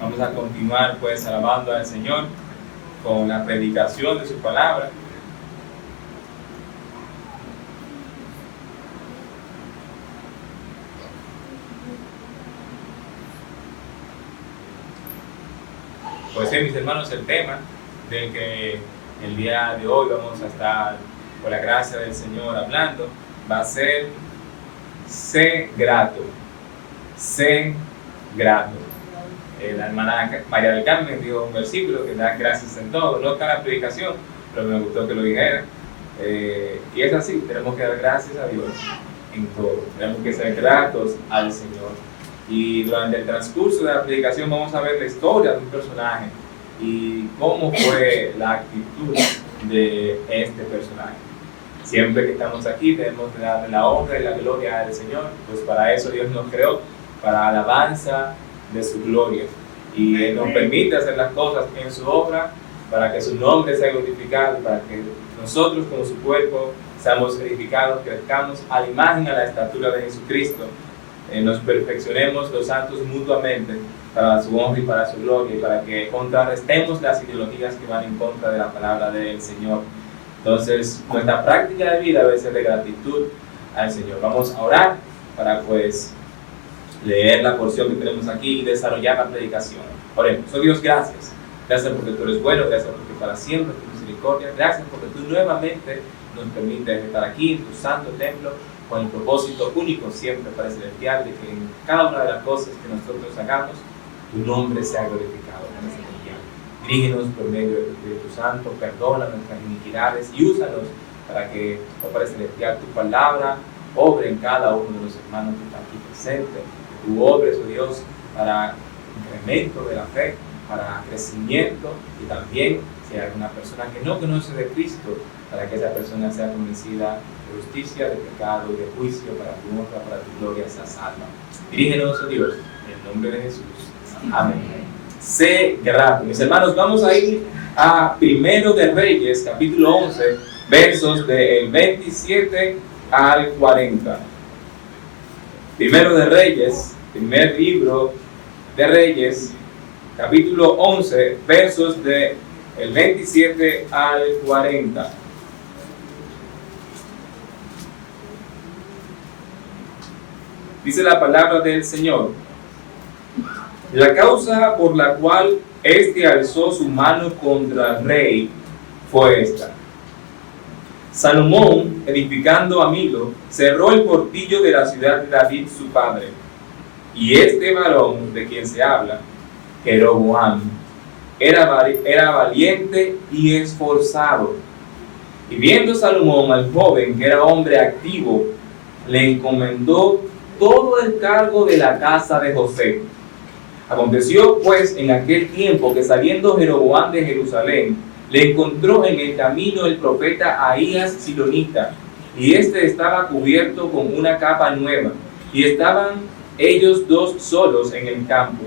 Vamos a continuar pues alabando al Señor con la predicación de su palabra. Pues mis hermanos, el tema del que el día de hoy vamos a estar, por la gracia del Señor, hablando, va a ser sé grato. Sé grato. La hermana María del Carmen dio un versículo que da gracias en todo, no cada predicación, pero me gustó que lo dijera. Y es así, tenemos que dar gracias a Dios en todo, tenemos que ser gratos al Señor. Y durante el transcurso de la predicación vamos a ver la historia de un personaje y cómo fue la actitud de este personaje. Siempre que estamos aquí tenemos que darle la honra y la gloria al Señor, pues para eso Dios nos creó, para alabanza de su gloria. Y Él nos permite hacer las cosas en su obra para que su nombre sea glorificado, para que nosotros como su cuerpo seamos edificados, crezcamos a la imagen, a la estatura de Jesucristo. Nos perfeccionemos los santos mutuamente para su honra y para su gloria, y para que contrarrestemos las ideologías que van en contra de la palabra del Señor. Entonces, nuestra práctica de vida debe ser de gratitud al Señor. Vamos a orar para pues leer la porción que tenemos aquí y desarrollar la predicación. Oremos. Oh Dios, gracias. Gracias porque tú eres bueno, gracias porque para siempre tu misericordia, gracias porque tú nuevamente nos permites estar aquí en tu santo templo, con el propósito único siempre para celestial de que en cada una de las cosas que nosotros hagamos, tu nombre sea glorificado en esta mañana. Dirígenos por medio de tu santo, perdona nuestras iniquidades y úsanos para que, oh Padre celestial, tu palabra obre en cada uno de los hermanos que están aquí presentes. Tu obres, oh Dios, para incremento de la fe, para crecimiento, y también si hay alguna persona que no conoce de Cristo, para que esa persona sea convencida de justicia, de pecado y de juicio, para tu honra, para tu gloria, esa salva. Dirígenos, oh Dios, en el nombre de Jesús. Amén. Sé grato. Mis hermanos, vamos a ir a Primero de Reyes, capítulo 11, versos del 27 al 40. Primero de Reyes, primer libro de Reyes, capítulo 11, versos del 27 al 40. Dice la palabra del Señor: la causa por la cual éste alzó su mano contra el rey fue esta. Salomón, edificando a Milo, cerró el portillo de la ciudad de David su padre. Y este varón de quien se habla, Jeroboam, era valiente y esforzado. Y viendo Salomón al joven, que era hombre activo, le encomendó todo el cargo de la casa de José. Aconteció pues en aquel tiempo que saliendo Jeroboam de Jerusalén, le encontró en el camino el profeta Ahías Silonita, y éste estaba cubierto con una capa nueva, y estaban ellos dos solos en el campo.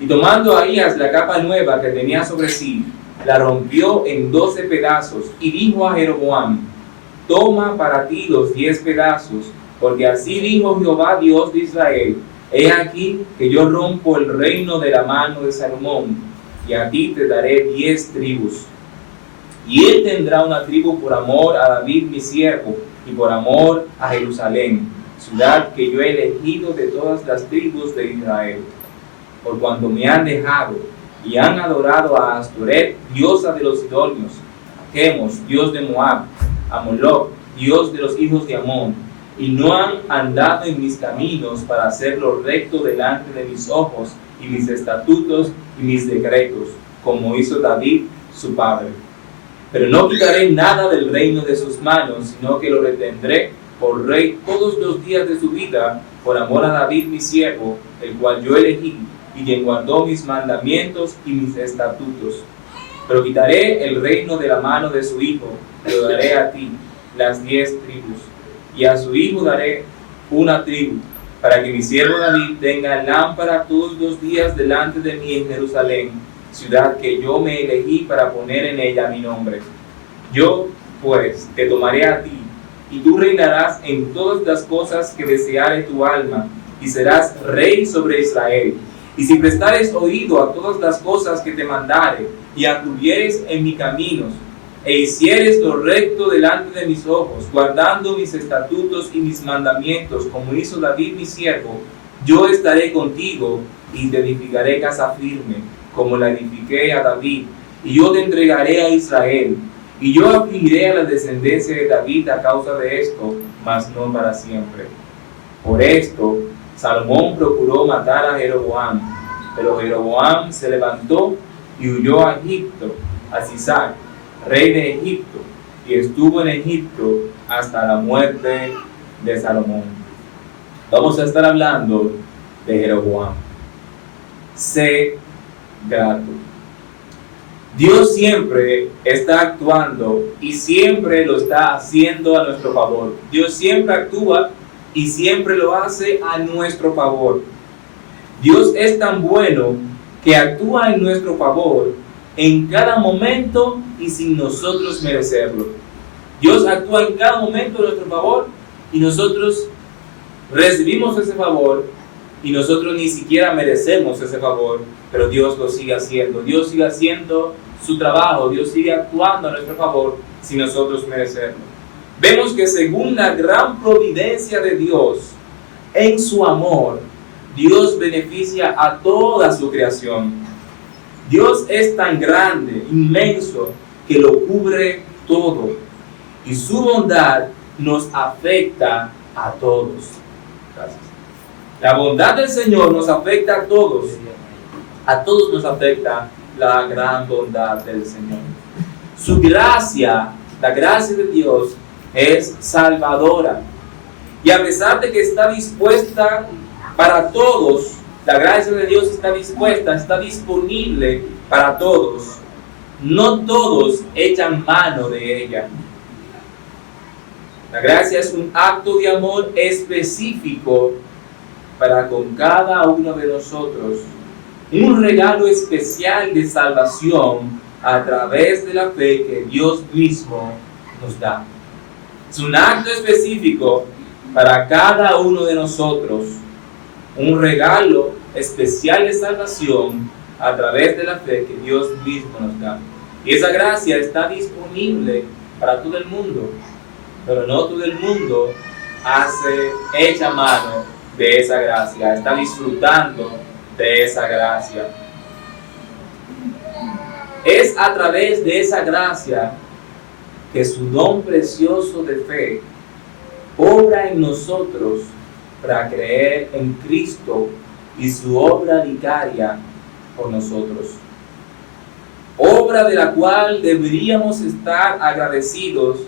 Y tomando Ahías la capa nueva que tenía sobre sí, la rompió en 12 pedazos, y dijo a Jeroboam: toma para ti los 10 pedazos, porque así dijo Jehová Dios de Israel: he aquí que yo rompo el reino de la mano de Salomón, y a ti te daré 10 tribus. Y él tendrá una tribu por amor a David mi siervo, y por amor a Jerusalén, ciudad que yo he elegido de todas las tribus de Israel. Por cuanto me han dejado y han adorado a Astoret, diosa de los idóneos, a Chemos, dios de Moab, a Moloch, dios de los hijos de Amón, y no han andado en mis caminos para hacer lo recto delante de mis ojos, y mis estatutos y mis decretos, como hizo David su padre. Pero no quitaré nada del reino de sus manos, sino que lo retendré por rey todos los días de su vida, por amor a David mi siervo, el cual yo elegí, y quien guardó mis mandamientos y mis estatutos. Pero quitaré el reino de la mano de su hijo, y lo daré a ti, las 10 tribus, y a su hijo daré una tribu, para que mi siervo David tenga lámpara todos los días delante de mí en Jerusalén, ciudad que yo me elegí para poner en ella mi nombre. Yo, pues, te tomaré a ti, y tú reinarás en todas las cosas que deseare tu alma, y serás rey sobre Israel. Y si prestares oído a todas las cosas que te mandare, y anduvieres en mis caminos, e hicieres lo recto delante de mis ojos, guardando mis estatutos y mis mandamientos, como hizo David mi siervo, yo estaré contigo y te edificaré casa firme, como la edifiqué a David, y yo te entregaré a Israel, y yo afligiré a la descendencia de David a causa de esto, mas no para siempre. Por esto, Salomón procuró matar a Jeroboam, pero Jeroboam se levantó y huyó a Egipto, a Sisac, rey de Egipto, y estuvo en Egipto hasta la muerte de Salomón. Vamos a estar hablando de Jeroboam. Sé grato. Dios siempre está actuando y siempre lo está haciendo a nuestro favor. Dios siempre actúa y siempre lo hace a nuestro favor. Dios es tan bueno que actúa en nuestro favor en cada momento y sin nosotros merecerlo. Dios actúa en cada momento a nuestro favor y nosotros recibimos ese favor y nosotros ni siquiera merecemos ese favor, pero Dios lo sigue haciendo. Dios sigue haciendo su trabajo, Dios sigue actuando a nuestro favor sin nosotros merecerlo. Vemos que según la gran providencia de Dios, en su amor, Dios beneficia a toda su creación. Dios es tan grande, inmenso, que lo cubre todo. Y su bondad nos afecta a todos. Gracias. La bondad del Señor nos afecta a todos. A todos nos afecta la gran bondad del Señor. Su gracia, la gracia de Dios, es salvadora. Y a pesar de que está dispuesta para todos, la gracia de Dios está dispuesta, está disponible para todos. No todos echan mano de ella. La gracia es un acto de amor específico para con cada uno de nosotros. Un regalo especial de salvación a través de la fe que Dios mismo nos da. Es un acto específico para cada uno de nosotros. Un regalo especial de salvación a través de la fe que Dios mismo nos da. Y esa gracia está disponible para todo el mundo, pero no todo el mundo echa mano de esa gracia, está disfrutando de esa gracia. Es a través de esa gracia que su don precioso de fe obra en nosotros para creer en Cristo y su obra vicaria por nosotros. Obra de la cual deberíamos estar agradecidos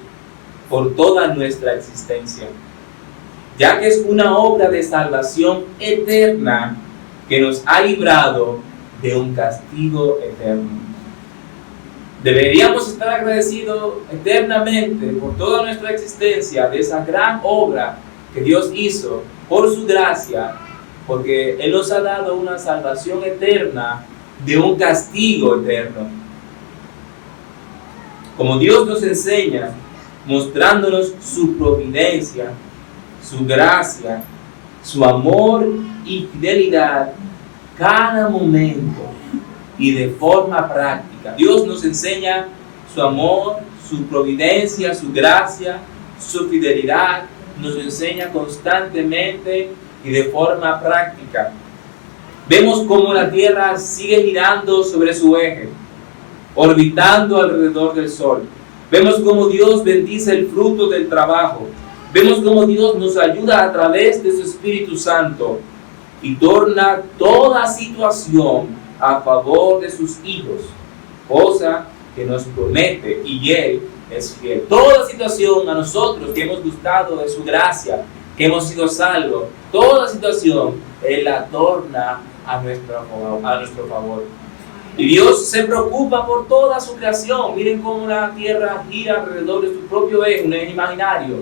por toda nuestra existencia, ya que es una obra de salvación eterna que nos ha librado de un castigo eterno. Deberíamos estar agradecidos eternamente por toda nuestra existencia de esa gran obra que Dios hizo por su gracia, porque Él nos ha dado una salvación eterna de un castigo eterno. Como Dios nos enseña, mostrándonos su providencia, su gracia, su amor y fidelidad cada momento y de forma práctica. Dios nos enseña su amor, su providencia, su gracia, su fidelidad, nos enseña constantemente y de forma práctica. Vemos cómo la Tierra sigue girando sobre su eje, orbitando alrededor del Sol. Vemos cómo Dios bendice el fruto del trabajo. Vemos cómo Dios nos ayuda a través de su Espíritu Santo y torna toda situación a favor de sus hijos, cosa que nos promete, y Él es fiel. Toda situación a nosotros que hemos gustado de su gracia, que hemos sido salvos, toda situación Él la torna a nuestro favor. Y Dios se preocupa por toda su creación. Miren cómo la tierra gira alrededor de su propio eje, un eje imaginario,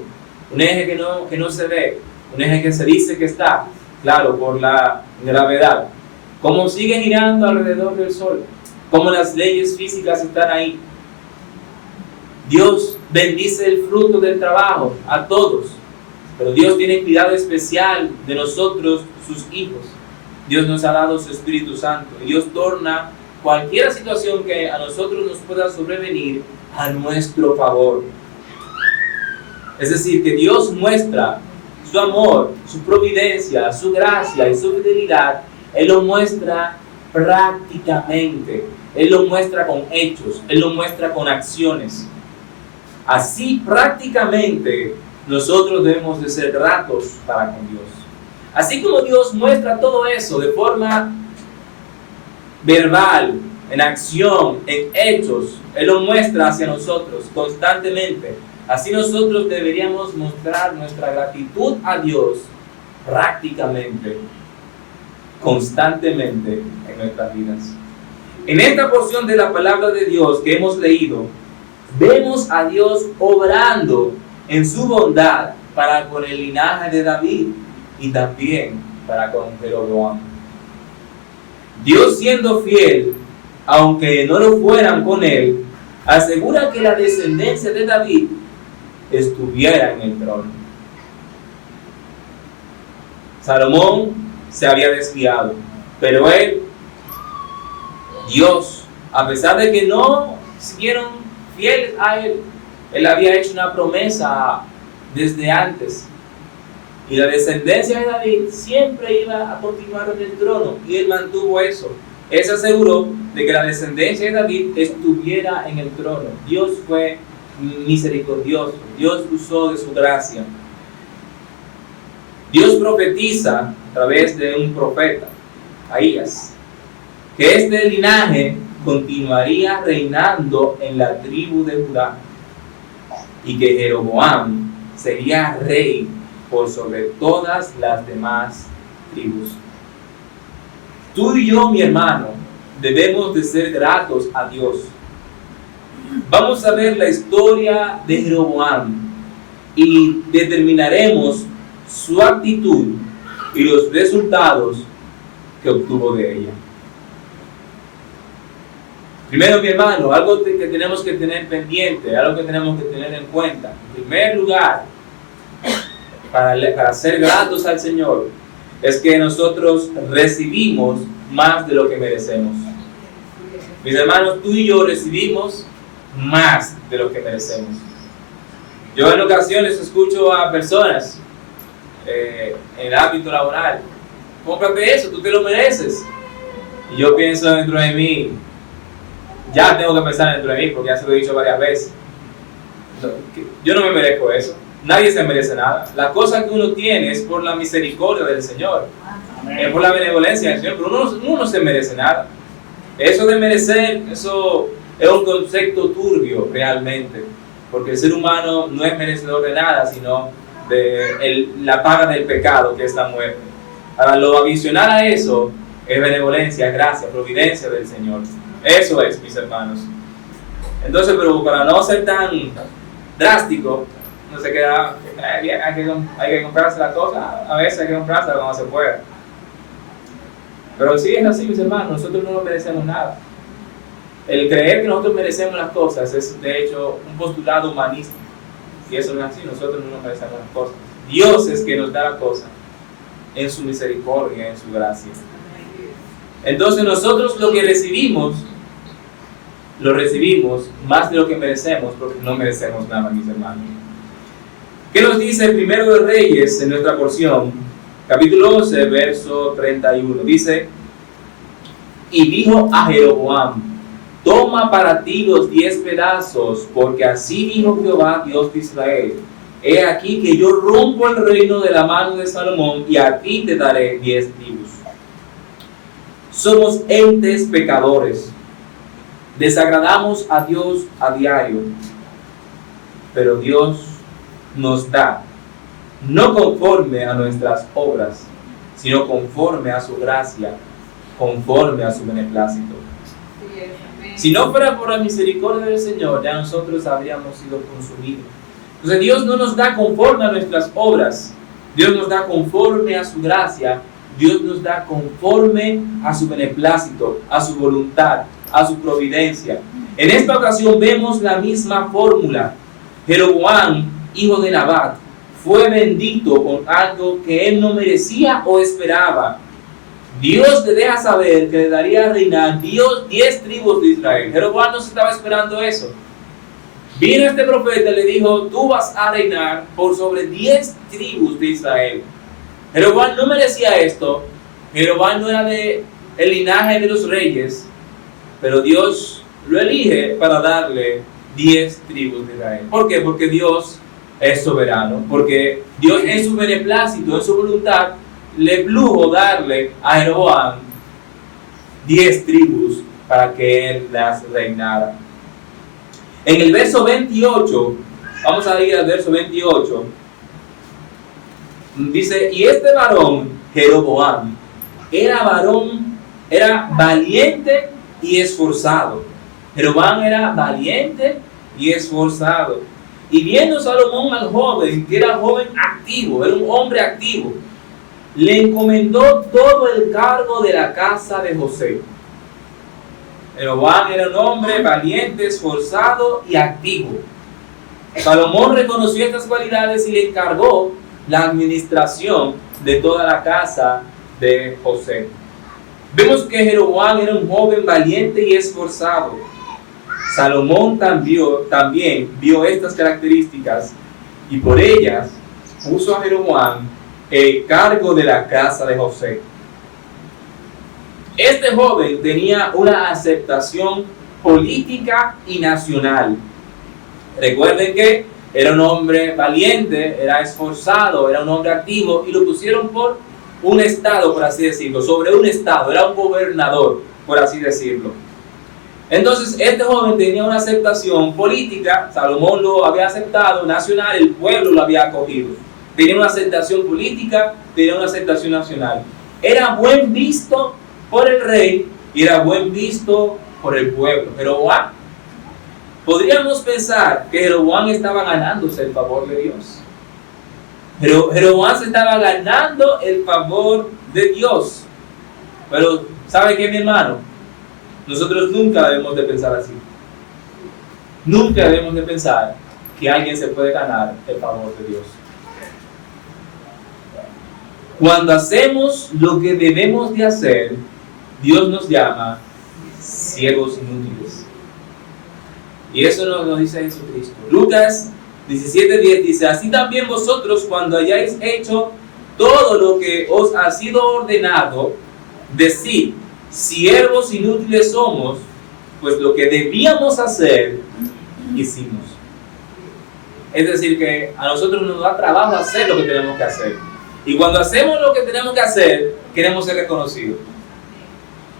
un eje que no se ve, un eje que se dice que está, claro, por la gravedad. Cómo sigue girando alrededor del Sol, cómo las leyes físicas están ahí. Dios bendice el fruto del trabajo a todos, pero Dios tiene cuidado especial de nosotros, sus hijos. Dios nos ha dado su Espíritu Santo. Y Dios torna cualquier situación que a nosotros nos pueda sobrevenir a nuestro favor. Es decir, que Dios muestra su amor, su providencia, su gracia y su fidelidad. Él lo muestra prácticamente. Él lo muestra con hechos. Él lo muestra con acciones. Así prácticamente nosotros debemos de ser gratos para con Dios. Así como Dios muestra todo eso de forma verbal, en acción, en hechos, Él lo muestra hacia nosotros constantemente. Así nosotros deberíamos mostrar nuestra gratitud a Dios prácticamente, constantemente en nuestras vidas. En esta porción de la palabra de Dios que hemos leído, vemos a Dios obrando en su bondad para con el linaje de David y también para con Jeroboam. Dios, siendo fiel, aunque no lo fueran con él, asegura que la descendencia de David estuviera en el trono. Salomón se había desviado, pero Dios, a pesar de que no siguieron fieles a él había hecho una promesa desde antes. Y la descendencia de David siempre iba a continuar en el trono, y él mantuvo eso. Él se aseguró de que la descendencia de David estuviera en el trono. Dios fue misericordioso. Dios usó de su gracia. Dios profetiza a través de un profeta, Ahías, que este linaje continuaría reinando en la tribu de Judá y que Jeroboam sería rey por sobre todas las demás tribus. Tú y yo, mi hermano, debemos de ser gratos a Dios. Vamos a ver la historia de Jeroboam y determinaremos su actitud y los resultados que obtuvo de ella. Primero, mi hermano, algo que tenemos que tener pendiente, algo que tenemos que tener en cuenta. En primer lugar, para ser gratos al Señor, es que nosotros recibimos más de lo que merecemos. Mis hermanos, tú y yo recibimos más de lo que merecemos. Yo en ocasiones escucho a personas en el ámbito laboral: cómprate eso, tú te lo mereces. Y yo pienso dentro de mí, ya tengo que pensar dentro de mí, porque ya se lo he dicho varias veces, yo no me merezco eso. Nadie se merece nada. La cosa que uno tiene es por la misericordia del Señor, es por la benevolencia del Señor, pero uno no se merece nada. Eso de merecer, eso es un concepto turbio realmente, porque el ser humano no es merecedor de nada, sino de la paga del pecado, que es la muerte. Ahora, lo adicional a eso es benevolencia, gracia, providencia del Señor. Eso es, mis hermanos. Entonces, pero para no ser tan drástico, no se queda, hay que comprarse la cosa, a veces hay que comprarse cuando se pueda. Pero sí es así, mis hermanos, nosotros no nos merecemos nada. El creer que nosotros merecemos las cosas es, de hecho, un postulado humanista. Y eso no es así, nosotros no nos merecemos las cosas. Dios es quien nos da la cosa en su misericordia, en su gracia. Entonces nosotros lo que recibimos, lo recibimos más de lo que merecemos, porque no merecemos nada, mis hermanos. ¿Qué nos dice el Primero de Reyes en nuestra porción? Capítulo 11, verso 31. Dice: y dijo a Jeroboam: toma para ti los 10 pedazos, porque así dijo Jehová, Dios de Israel: he aquí que yo rompo el reino de la mano de Salomón, y a ti te daré 10 tribus. Somos entes pecadores, desagradamos a Dios a diario, pero Dios nos da, no conforme a nuestras obras, sino conforme a su gracia, conforme a su beneplácito. Si no fuera por la misericordia del Señor, ya nosotros habríamos sido consumidos. Entonces Dios no nos da conforme a nuestras obras, Dios nos da conforme a su gracia, Dios nos da conforme a su beneplácito, a su voluntad, a su providencia. En esta ocasión vemos la misma fórmula. Jeroboam, hijo de Nabat, fue bendito con algo que él no merecía o esperaba. Dios le deja saber que le daría a reinar 10 tribus de Israel. Jeroboam no se estaba esperando eso. Vino este profeta y le dijo, tú vas a reinar por sobre 10 tribus de Israel. Jeroboam no merecía esto. Jeroboam no era de el linaje de los reyes, pero Dios lo elige para darle 10 tribus de Israel. ¿Por qué? Porque Dios es soberano, porque Dios en su beneplácito, en su voluntad, le plugo darle a Jeroboam 10 tribus para que él las reinara. En el verso 28, vamos a ir al verso 28, dice, y este varón, Jeroboam, era valiente y esforzado. Jeroboam era valiente y esforzado. Y viendo Salomón al joven, que era joven activo, era un hombre activo, le encomendó todo el cargo de la casa de José. Jeroboam era un hombre valiente, esforzado y activo. Salomón reconoció estas cualidades y le encargó la administración de toda la casa de José. Vemos que Jeroboam era un joven valiente y esforzado. Salomón también vio estas características y por ellas puso a Jeroboam el cargo de la casa de José. Este joven tenía una aceptación política y nacional. Recuerden que era un hombre valiente, era esforzado, era un hombre activo y lo pusieron por un estado, por así decirlo, sobre un estado, era un gobernador, por así decirlo. Entonces, este joven tenía una aceptación política, Salomón lo había aceptado, nacional, el pueblo lo había acogido. Tenía una aceptación política, tenía una aceptación nacional. Era buen visto por el rey y era buen visto por el pueblo. Jeroboam, podríamos pensar que Jeroboam estaba ganándose el favor de Dios. Pero Jeroboam se estaba ganando el favor de Dios. Pero, ¿sabe qué, mi hermano? Nosotros nunca debemos de pensar así. Nunca debemos de pensar que alguien se puede ganar el favor de Dios. Cuando hacemos lo que debemos de hacer, Dios nos llama siervos inútiles. Y eso nos dice Jesucristo. Lucas 17:10 dice, así también vosotros cuando hayáis hecho todo lo que os ha sido ordenado, decid, siervos inútiles somos, pues lo que debíamos hacer, hicimos. Es decir, que a nosotros nos da trabajo hacer lo que tenemos que hacer. Y cuando hacemos lo que tenemos que hacer, queremos ser reconocidos.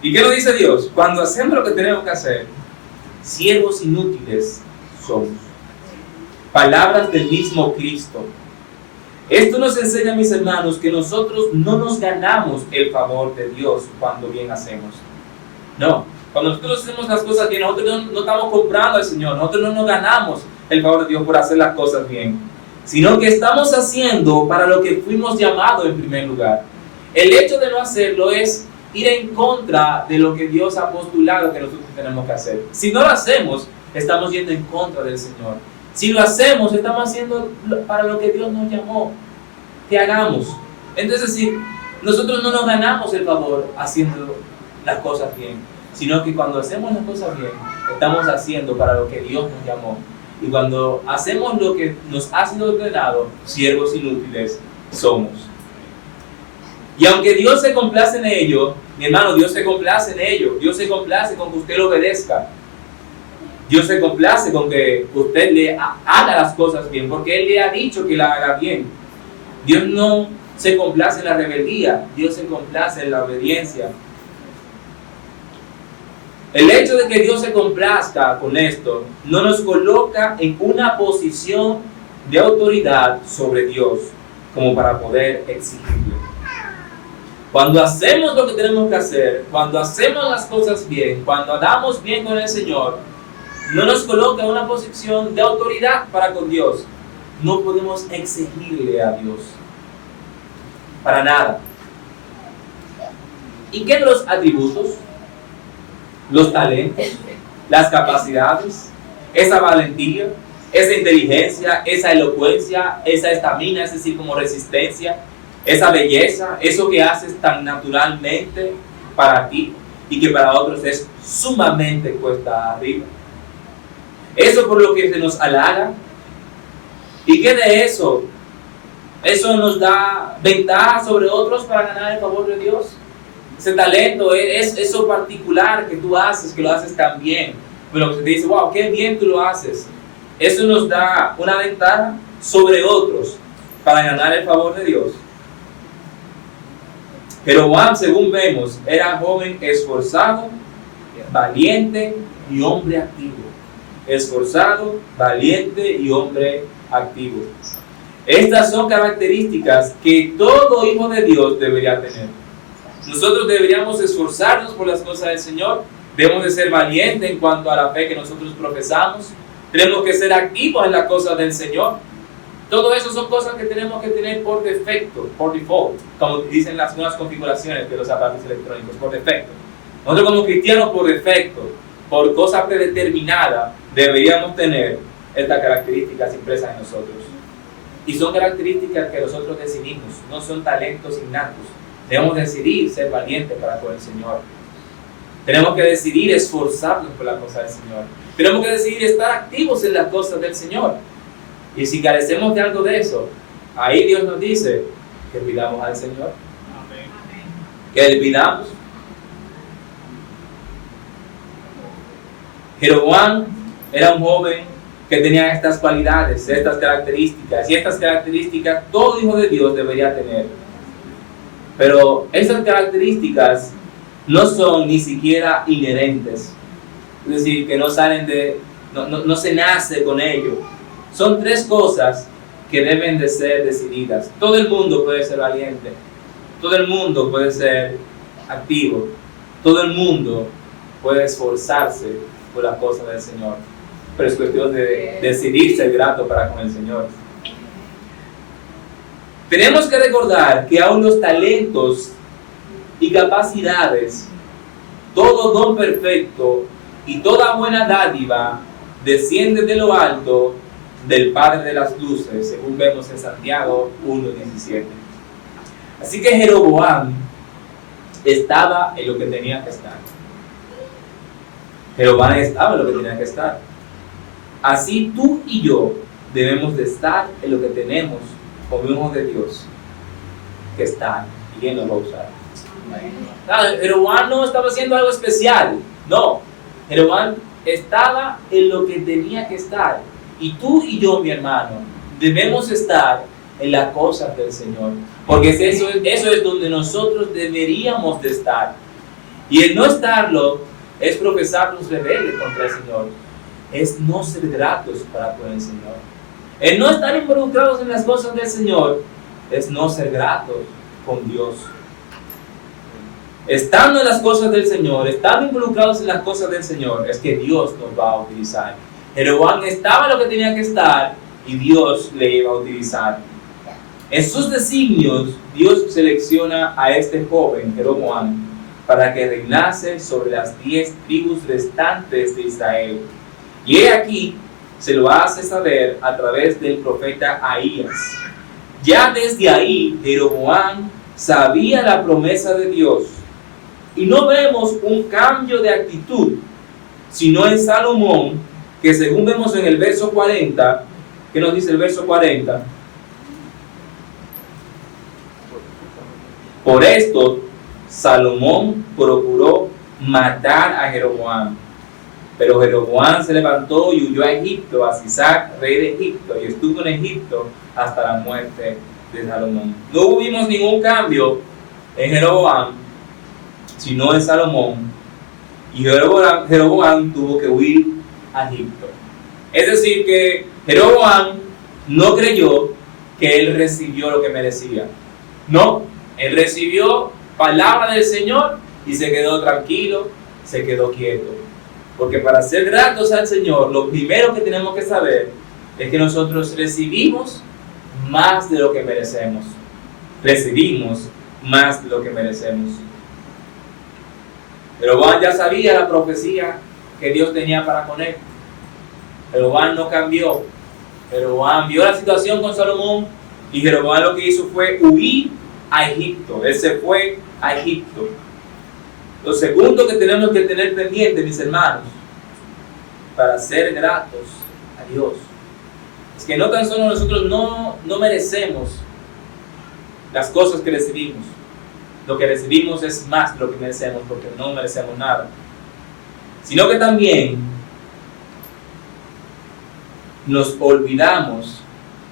¿Y qué nos dice Dios? Cuando hacemos lo que tenemos que hacer, siervos inútiles somos. Palabras del mismo Cristo. Esto nos enseña, mis hermanos, que nosotros no nos ganamos el favor de Dios cuando bien hacemos. No, cuando nosotros hacemos las cosas bien, nosotros no estamos comprando al Señor, nosotros no nos ganamos el favor de Dios por hacer las cosas bien, sino que estamos haciendo para lo que fuimos llamados en primer lugar. El hecho de no hacerlo es ir en contra de lo que Dios ha postulado que nosotros tenemos que hacer. Si no lo hacemos, estamos yendo en contra del Señor. Si lo hacemos, estamos haciendo para lo que Dios nos llamó que hagamos. Entonces, si nosotros no nos ganamos el favor haciendo las cosas bien, sino que cuando hacemos las cosas bien, estamos haciendo para lo que Dios nos llamó. Y cuando hacemos lo que nos ha sido ordenado, siervos inútiles somos. Y aunque Dios se complace en ello, mi hermano, Dios se complace en ello. Dios se complace con que usted lo obedezca. Dios se complace con que usted le haga las cosas bien, porque Él le ha dicho que la haga bien. Dios no se complace en la rebeldía, Dios se complace en la obediencia. El hecho de que Dios se complazca con esto no nos coloca en una posición de autoridad sobre Dios como para poder exigirle. Cuando hacemos lo que tenemos que hacer, cuando hacemos las cosas bien, cuando andamos bien con el Señor, no nos coloca en una posición de autoridad para con Dios. No podemos exigirle a Dios para nada. ¿Y qué los atributos? Los talentos, las capacidades, esa valentía, esa inteligencia, esa elocuencia, esa estamina, es decir, como resistencia. esa belleza, eso que haces tan naturalmente para ti y que para otros es sumamente cuesta arriba. Eso por lo que se nos halaga. ¿Y qué de eso? Eso nos da ventaja sobre otros para ganar el favor de Dios. Ese talento, es eso particular que tú haces, que lo haces tan bien. Pero que te dice, wow, qué bien tú lo haces. Eso nos da una ventaja sobre otros para ganar el favor de Dios. Jeroboam, según vemos, era joven esforzado, valiente y hombre activo. Esforzado, valiente y hombre activo. Estas son características que todo hijo de Dios debería tener. Nosotros deberíamos esforzarnos por las cosas del Señor. Debemos de ser valientes en cuanto a la fe que nosotros profesamos. Tenemos que ser activos en las cosas del Señor. Todo eso son cosas que tenemos que tener por defecto, por default, como dicen las nuevas configuraciones de los aparatos electrónicos, por defecto. Nosotros como cristianos por defecto, por cosa predeterminada, deberíamos tener estas características impresas en nosotros. Y son características que nosotros decidimos, no son talentos innatos. Debemos decidir ser valientes para con el Señor. Tenemos que decidir esforzarnos por las cosas del Señor. Tenemos que decidir estar activos en las cosas del Señor. Y si carecemos de algo de eso, ahí Dios nos dice que pidamos al Señor. Amén. Que le pidamos. Jeroboam era un joven que tenía estas cualidades, estas características. Y estas características todo hijo de Dios debería tener. Pero esas características no son ni siquiera inherentes. Es decir, que no salen no se nace con ello. Son tres cosas que deben de ser decididas. Todo el mundo puede ser valiente. Todo el mundo puede ser activo. Todo el mundo puede esforzarse por las cosas del Señor. Pero es cuestión de decidir ser grato para con el Señor. Tenemos que recordar que aún los talentos y capacidades, todo don perfecto y toda buena dádiva desciende de lo alto del Padre de las luces, según vemos en Santiago 1:17. Así que Jeroboam estaba en lo que tenía que estar. Jeroboam estaba en lo que tenía que estar. Así tú y yo debemos de estar en lo que tenemos como hijos de Dios que estar, y Él nos va a usar. Jeroboam no estaba haciendo algo especial, no. Jeroboam estaba en lo que tenía que estar. Y tú y yo, mi hermano, debemos estar en las cosas del Señor. Porque eso es donde nosotros deberíamos de estar. Y el no estarlo es profesarnos rebeldes contra el Señor. Es no ser gratos para con el Señor. El no estar involucrados en las cosas del Señor es no ser gratos con Dios. Estando en las cosas del Señor, estando involucrados en las cosas del Señor, es que Dios nos va a utilizar. Jeroboam estaba en lo que tenía que estar y Dios le iba a utilizar. En sus designios, Dios selecciona a este joven, Jeroboam, para que reinase sobre las 10 tribus restantes de Israel. Y he aquí, se lo hace saber a través del profeta Ahías. Ya desde ahí, Jeroboam sabía la promesa de Dios. Y no vemos un cambio de actitud, sino en Salomón, que según vemos en el verso 40, ¿qué nos dice el verso 40? Por esto, Salomón procuró matar a Jeroboam. Pero Jeroboam se levantó y huyó a Egipto, a Sisac, rey de Egipto, y estuvo en Egipto hasta la muerte de Salomón. No vimos ningún cambio en Jeroboam, sino en Salomón. Y Jeroboam tuvo que huir a Egipto. Es decir, que Jeroboam no creyó que él recibió lo que merecía. No, él recibió palabra del Señor y se quedó tranquilo, se quedó quieto. Porque para ser gratos al Señor, lo primero que tenemos que saber es que nosotros recibimos más de lo que merecemos. Recibimos más de lo que merecemos. Jeroboam ya sabía la profecía que Dios tenía para con él. Jeroboam no cambió. Jeroboam vio la situación con Salomón y Jeroboam lo que hizo fue huir a Egipto. Él se fue a Egipto. Lo segundo que tenemos que tener pendiente, mis hermanos, para ser gratos a Dios, es que no tan solo nosotros no merecemos las cosas que recibimos. Lo que recibimos es más de lo que merecemos, porque no merecemos nada. Sino que también nos olvidamos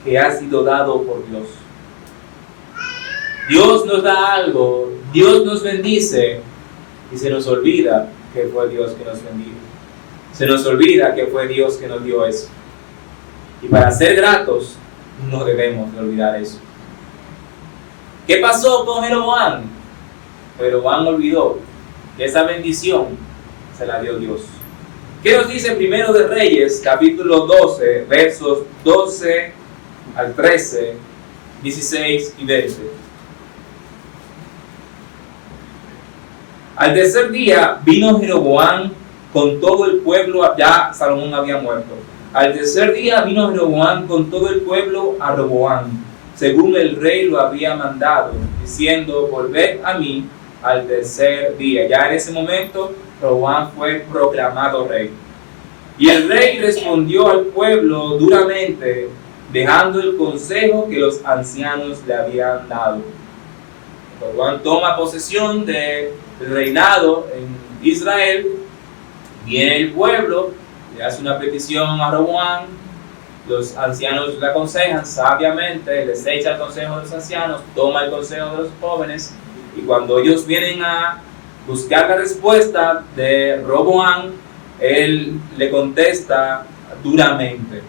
que ha sido dado por Dios. Dios nos da algo, Dios nos bendice, y se nos olvida que fue Dios que nos bendijo. Se nos olvida que fue Dios que nos dio eso. Y para ser gratos, no debemos de olvidar eso. ¿Qué pasó con Jeroboam? Jeroboam olvidó que esa bendición se la dio Dios. ¿Qué nos dice Primero de Reyes, capítulo 12, versos 12 al 13, 16 y 20? Al tercer día vino Jeroboam con todo el pueblo, ya Salomón había muerto. Al tercer día vino Jeroboam con todo el pueblo a Roboam, según el rey lo había mandado, diciendo: volved a mí al tercer día. Ya en ese momento Roboam fue proclamado rey. Y el rey respondió al pueblo duramente, dejando el consejo que los ancianos le habían dado. Roboam toma posesión del reinado en Israel. Viene el pueblo, le hace una petición a Roboam. Los ancianos le aconsejan sabiamente, les echa el consejo de los ancianos, toma el consejo de los jóvenes, y cuando ellos vienen a buscar la respuesta de Roboam, él le contesta duramente.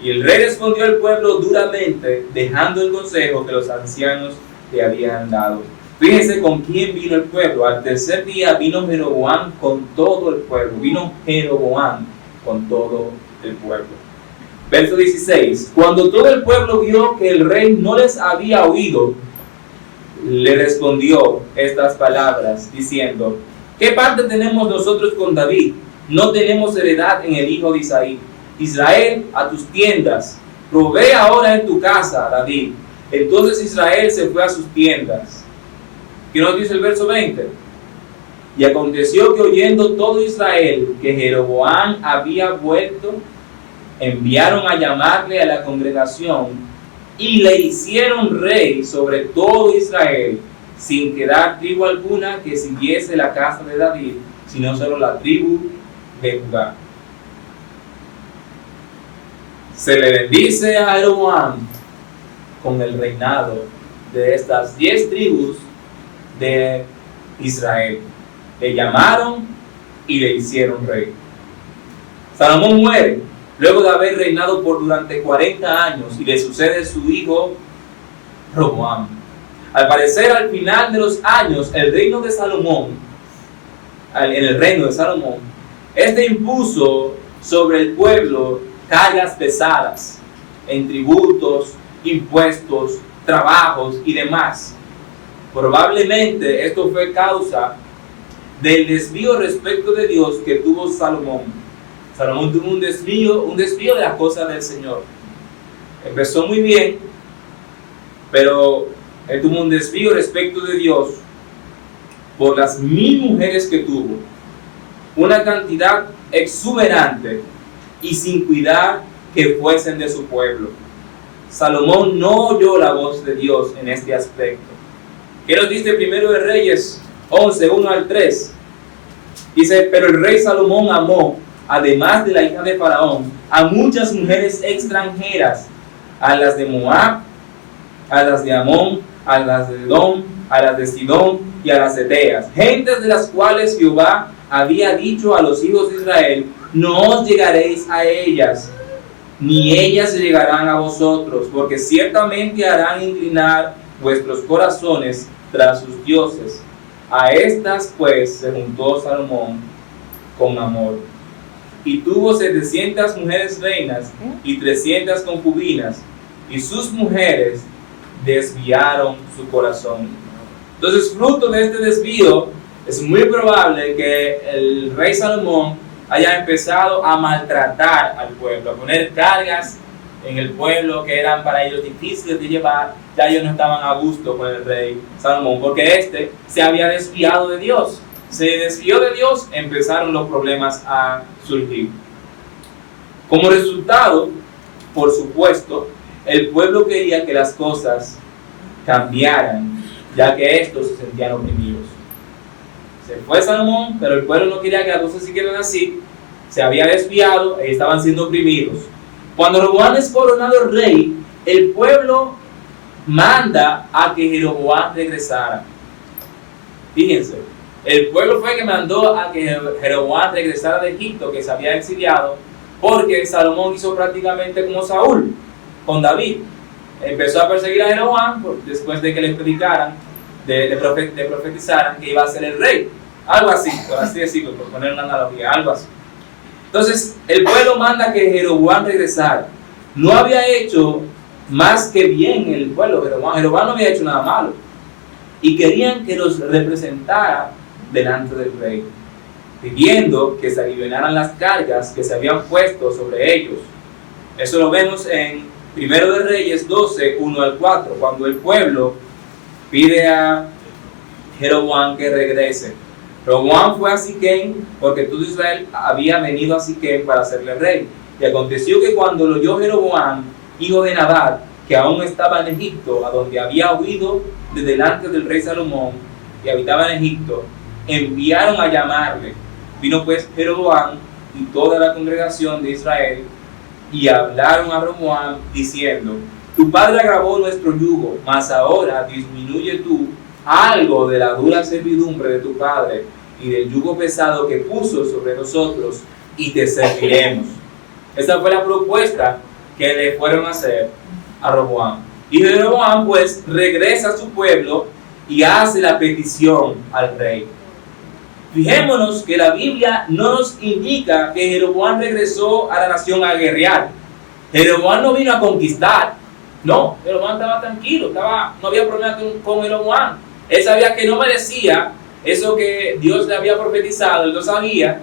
Y el rey respondió al pueblo duramente, dejando el consejo que los ancianos le habían dado. Fíjense con quién vino el pueblo. Al tercer día vino Jeroboam con todo el pueblo. Vino Jeroboam con todo el pueblo. Verso 16. Cuando todo el pueblo vio que el rey no les había oído, le respondió estas palabras, diciendo: ¿qué parte tenemos nosotros con David? No tenemos heredad en el hijo de Isaí. Israel, a tus tiendas. Provee ahora en tu casa, David. Entonces Israel se fue a sus tiendas. ¿Qué nos dice el verso 20? Y aconteció que oyendo todo Israel que Jeroboam había vuelto, enviaron a llamarle a la congregación y le hicieron rey sobre todo Israel, sin quedar tribu alguna que siguiese la casa de David, sino solo la tribu de Judá. Se le bendice a Jeroboam con el reinado de estas 10 tribus de Israel. Le llamaron y le hicieron rey. Salomón muere luego de haber reinado durante 40 años y le sucede su hijo Roboam. Al parecer, al final de los años, en el reino de Salomón, este impuso sobre el pueblo cargas pesadas en tributos, impuestos, trabajos y demás. Probablemente esto fue causa del desvío respecto de Dios que tuvo Salomón. Salomón tuvo un desvío de las cosas del Señor. Empezó muy bien, pero él tuvo un desvío respecto de Dios por las 1000 mujeres que tuvo, una cantidad exuberante, y sin cuidar que fuesen de su pueblo. Salomón no oyó la voz de Dios en este aspecto. ¿Qué nos dice Primero de Reyes 11, 1 al 3? Dice: pero el rey Salomón amó, además de la hija de Faraón, a muchas mujeres extranjeras, a las de Moab, a las de Amón, a las de Edom, a las de Sidón y a las eteas, gentes de las cuales Jehová había dicho a los hijos de Israel: no os llegaréis a ellas, ni ellas se llegarán a vosotros, porque ciertamente harán inclinar vuestros corazones tras sus dioses. A estas pues se juntó Salomón con amor, y tuvo 700 mujeres reinas y 300 concubinas, y sus mujeres desviaron su corazón. Entonces, fruto de este desvío, es muy probable que el rey Salomón haya empezado a maltratar al pueblo, a poner cargas en el pueblo que eran para ellos difíciles de llevar, ya ellos no estaban a gusto con el rey Salomón, porque este se había desviado de Dios. Se desvió de Dios, empezaron los problemas a surgir. Como resultado, por supuesto, el pueblo quería que las cosas cambiaran, ya que estos se sentían oprimidos. Se fue Salomón, pero el pueblo no quería que las cosas siguieran así, se había desviado y estaban siendo oprimidos. Cuando Roboam es coronado rey, el pueblo manda a que Jeroboam regresara. Fíjense, el pueblo fue que mandó a que Jeroboam regresara de Egipto, que se había exiliado, porque Salomón hizo prácticamente como Saúl con David. Empezó a perseguir a Jeroboam después de que le predicaran, le profetizaran que iba a ser el rey. Algo así, por así decirlo, por poner una analogía, algo así. Entonces, el pueblo manda que Jeroboam regresara. No había hecho más que bien el pueblo. Jeroboam no había hecho nada malo. Y querían que los representara delante del rey, pidiendo que se aliviaran las cargas que se habían puesto sobre ellos. Eso lo vemos en 1 de Reyes 12, 1 al 4, cuando el pueblo pide a Jeroboam que regrese. Roboam fue a Siquem porque todo Israel había venido a Siquem para hacerle rey. Y aconteció que cuando lo oyó Jeroboam, hijo de Nabat, que aún estaba en Egipto, a donde había huido de delante del rey Salomón, y habitaba en Egipto, enviaron a llamarle. Vino pues Jeroboam y toda la congregación de Israel, y hablaron a Roboam diciendo: tu padre agravó nuestro yugo, mas ahora disminuye tú algo de la dura servidumbre de tu padre y del yugo pesado que puso sobre nosotros, y te serviremos. Esa fue la propuesta que le fueron a hacer a Roboam. Y Jeroboam pues regresa a su pueblo y hace la petición al rey. Fijémonos que la Biblia no nos indica que Jeroboam regresó a la nación a guerrear. Jeroboam no vino a conquistar. No, Jeroboam estaba tranquilo, no había problema con Jeroboam. Él sabía que no merecía eso que Dios le había profetizado, él lo sabía.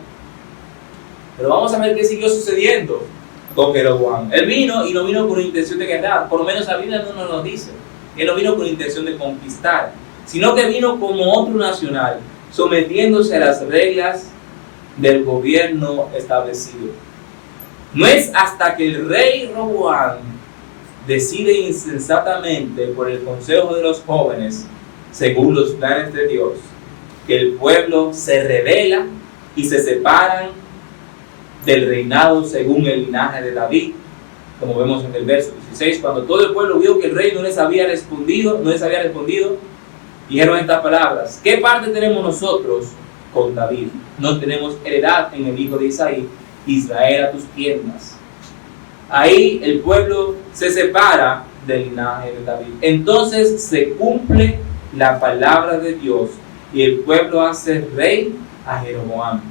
Pero vamos a ver qué siguió sucediendo con Jeroboam. Él vino y no vino con intención de guerrear, por lo menos la Biblia no nos dice. Él no vino con intención de conquistar, sino que vino como otro nacional, sometiéndose a las reglas del gobierno establecido. No es hasta que el rey Roboam decide insensatamente por el consejo de los jóvenes, según los planes de Dios, que el pueblo se rebela y se separan del reinado según el linaje de David, como vemos en el verso 16, cuando todo el pueblo vio que el rey no les había respondido, dijeron estas palabras: ¿qué parte tenemos nosotros con David? No tenemos heredad en el hijo de Isaí, Israel a tus piernas. Ahí el pueblo se separa del linaje de David. Entonces se cumple la palabra de Dios y el pueblo hace rey a Jeroboam,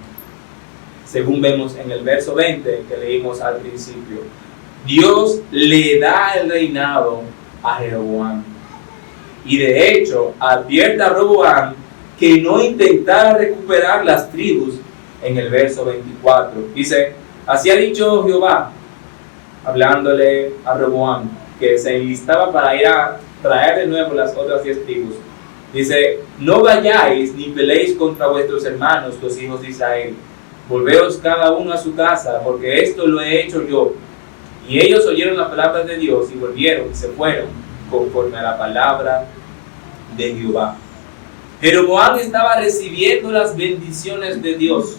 según vemos en el verso 20 que leímos al principio. Dios le da el reinado a Jeroboam. Y de hecho, advierte a Roboam que no intentara recuperar las tribus en el verso 24. Dice: así ha dicho Jehová, hablándole a Roboam, que se enlistaba para ir a traer de nuevo las otras 10 tribus. Dice: no vayáis ni peleéis contra vuestros hermanos, los hijos de Israel. Volveos cada uno a su casa, porque esto lo he hecho yo. Y ellos oyeron las palabras de Dios y volvieron y se fueron conforme a la palabra de Jehová. Jeroboam estaba recibiendo las bendiciones de Dios,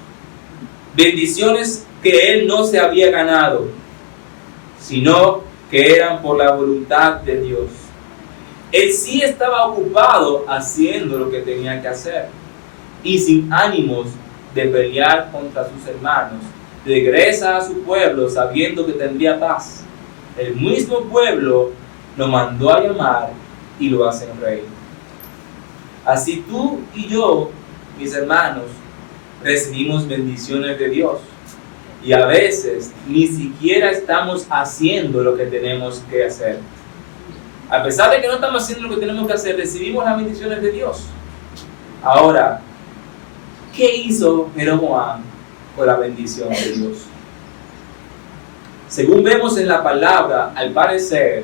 bendiciones que él no se había ganado, sino que eran por la voluntad de Dios. Él sí estaba ocupado haciendo lo que tenía que hacer y sin ánimos de pelear contra sus hermanos, regresa a su pueblo sabiendo que tendría paz. El mismo pueblo lo mandó a llamar y lo hacen rey. Así tú y yo, mis hermanos, recibimos bendiciones de Dios y a veces ni siquiera estamos haciendo lo que tenemos que hacer. A pesar de que no estamos haciendo lo que tenemos que hacer, recibimos las bendiciones de Dios. Ahora, ¿qué hizo Jeroboam con la bendición de Dios? Según vemos en la palabra, al parecer,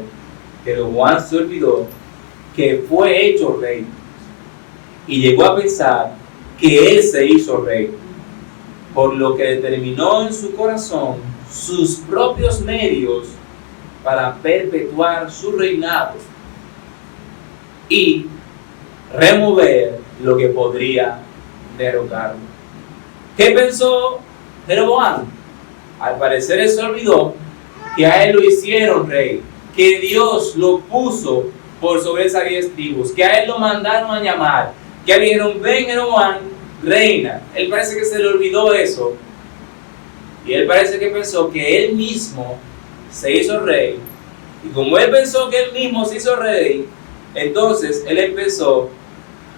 Jeroboam se olvidó que fue hecho rey y llegó a pensar que él se hizo rey, por lo que determinó en su corazón sus propios medios para perpetuar su reinado y remover lo que podría derrocarlo. ¿Qué pensó Jeroboam? Al parecer él se olvidó que a él lo hicieron rey, que Dios lo puso por sobre esas 10 tribus, que a él lo mandaron a llamar, que le dijeron, ven Jeroboam, reina. Él parece que se le olvidó eso, y él parece que pensó que él mismo se hizo rey, y como él pensó que él mismo se hizo rey, entonces él empezó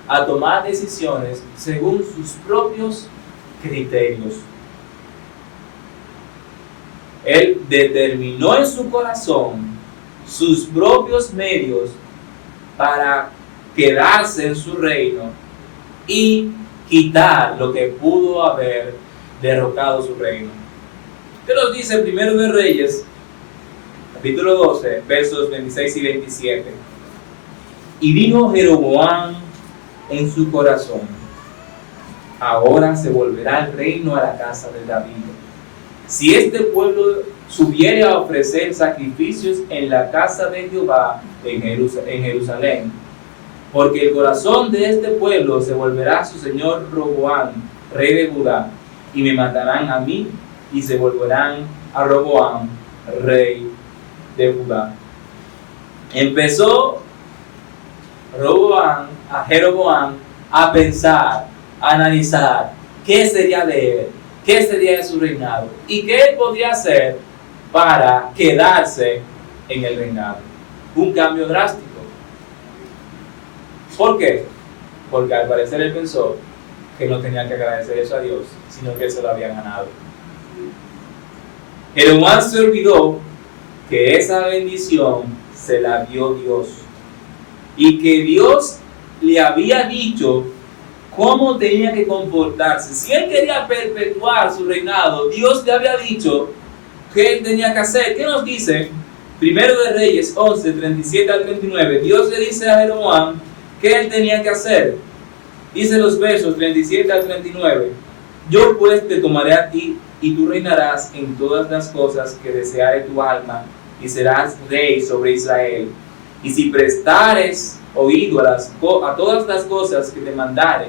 a tomar decisiones según sus propios criterios. Él determinó en su corazón sus propios medios para quedarse en su reino y quitar lo que pudo haber derrocado su reino. ¿Qué nos dice Primero de Reyes, capítulo 12, versos 26 y 27? Y dijo Jeroboam en su corazón, ahora se volverá el reino a la casa de David. Si este pueblo subiere a ofrecer sacrificios en la casa de Jehová en Jerusalén, porque el corazón de este pueblo se volverá a su señor Roboam, rey de Judá, y me matarán a mí, y se volverán a Roboam, rey de Judá. Empezó Jeroboam a pensar, a analizar qué sería de él, qué sería de su reinado y qué él podría hacer para quedarse en el reinado. Un cambio drástico. ¿Por qué? Porque al parecer él pensó que no tenía que agradecer eso a Dios, sino que él se lo había ganado. Jeroboam se olvidó que esa bendición se la dio Dios y que Dios le había dicho cómo tenía que comportarse. Si él quería perpetuar su reinado, Dios le había dicho qué él tenía que hacer. ¿Qué nos dice? Primero de Reyes 11, 37 al 39. Dios le dice a Jeroboam qué él tenía que hacer. Dice los versos 37 al 39. Yo pues te tomaré a ti y tú reinarás en todas las cosas que deseare tu alma y serás rey sobre Israel. Y si prestares oído a todas las cosas que te mandare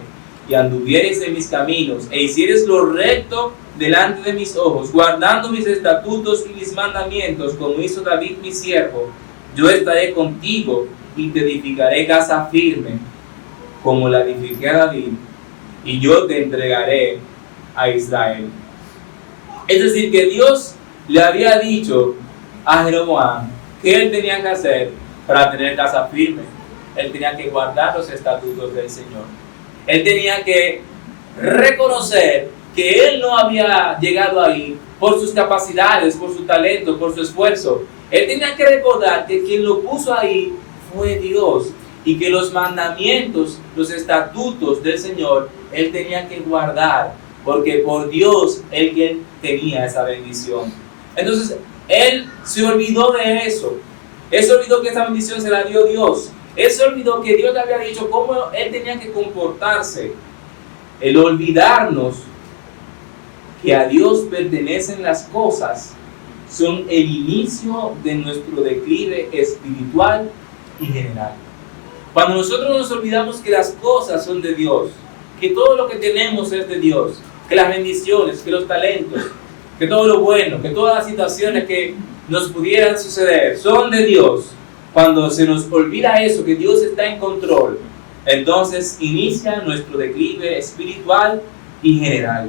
y anduvieres en mis caminos e hicieres lo recto delante de mis ojos, guardando mis estatutos y mis mandamientos, como hizo David mi siervo, yo estaré contigo y te edificaré casa firme, como la edifiqué a David, y yo te entregaré a Israel. Es decir, que Dios le había dicho a Jeroboam que él tenía que hacer para tener casa firme. Él tenía que guardar los estatutos del Señor. Él tenía que reconocer que él no había llegado ahí por sus capacidades, por su talento, por su esfuerzo. Él tenía que recordar que quien lo puso ahí fue Dios y que los mandamientos, los estatutos del Señor, él tenía que guardar, porque por Dios él tenía esa bendición. Entonces, él se olvidó de eso. Él se olvidó que esa bendición se la dio Dios. Él se olvidó que Dios le había dicho cómo él tenía que comportarse. El olvidarnos que a Dios pertenecen las cosas son el inicio de nuestro declive espiritual y general. Cuando nosotros nos olvidamos que las cosas son de Dios, que todo lo que tenemos es de Dios, que las bendiciones, que los talentos, que todo lo bueno, que todas las situaciones que nos pudieran suceder son de Dios. Cuando se nos olvida eso, que Dios está en control, entonces inicia nuestro declive espiritual y general.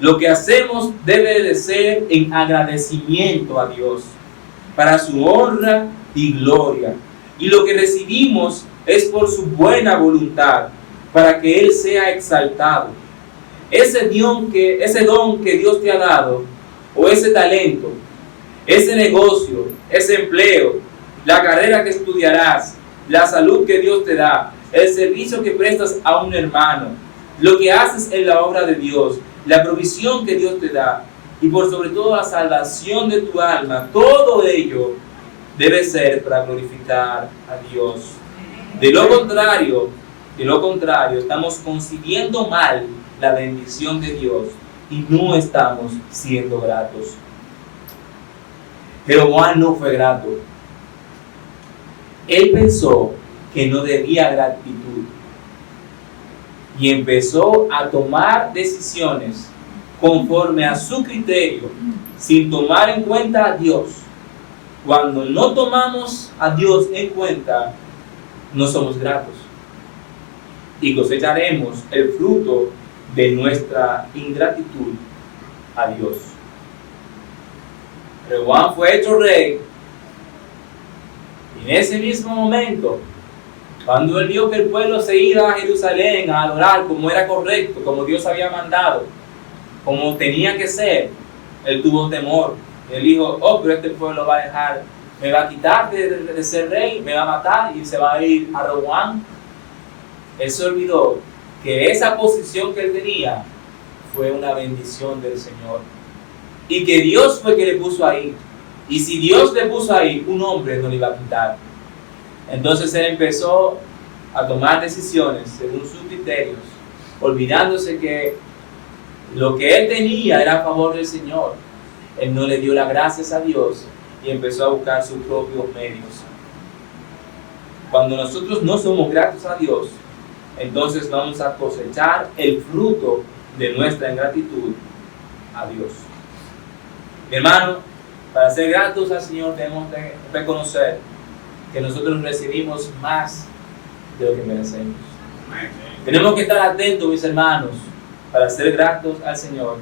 Lo que hacemos debe de ser en agradecimiento a Dios, para su honra y gloria. Y lo que recibimos es por su buena voluntad, para que Él sea exaltado. Ese don que Dios te ha dado, o ese talento, ese negocio, ese empleo, la carrera que estudiarás, la salud que Dios te da, el servicio que prestas a un hermano, lo que haces en la obra de Dios, la provisión que Dios te da, y por sobre todo la salvación de tu alma, todo ello debe ser para glorificar a Dios. De lo contrario, estamos concibiendo mal la bendición de Dios y no estamos siendo gratos. Jeroboam no fue grato. Él pensó que no debía gratitud y empezó a tomar decisiones conforme a su criterio, sin tomar en cuenta a Dios. Cuando no tomamos a Dios en cuenta, no somos gratos y cosecharemos el fruto de nuestra ingratitud a Dios. Jeroboam fue hecho rey y en ese mismo momento, cuando él vio que el pueblo se iba a Jerusalén a adorar como era correcto, como Dios había mandado, como tenía que ser, él tuvo temor. Él dijo, pero este pueblo va a dejar, me va a quitar de ser rey, me va a matar y se va a ir a Roboam. Él se olvidó que esa posición que él tenía fue una bendición del Señor y que Dios fue que le puso ahí. Y si Dios le puso ahí, un hombre no le iba a quitar. Entonces él empezó a tomar decisiones según sus criterios, olvidándose que lo que él tenía era a favor del Señor. Él no le dio las gracias a Dios y empezó a buscar sus propios medios. Cuando nosotros no somos gratos a Dios, entonces vamos a cosechar el fruto de nuestra ingratitud a Dios. Mi hermano, para ser gratos al Señor tenemos que reconocer que nosotros recibimos más de lo que merecemos. Tenemos que estar atentos, mis hermanos, para ser gratos al Señor,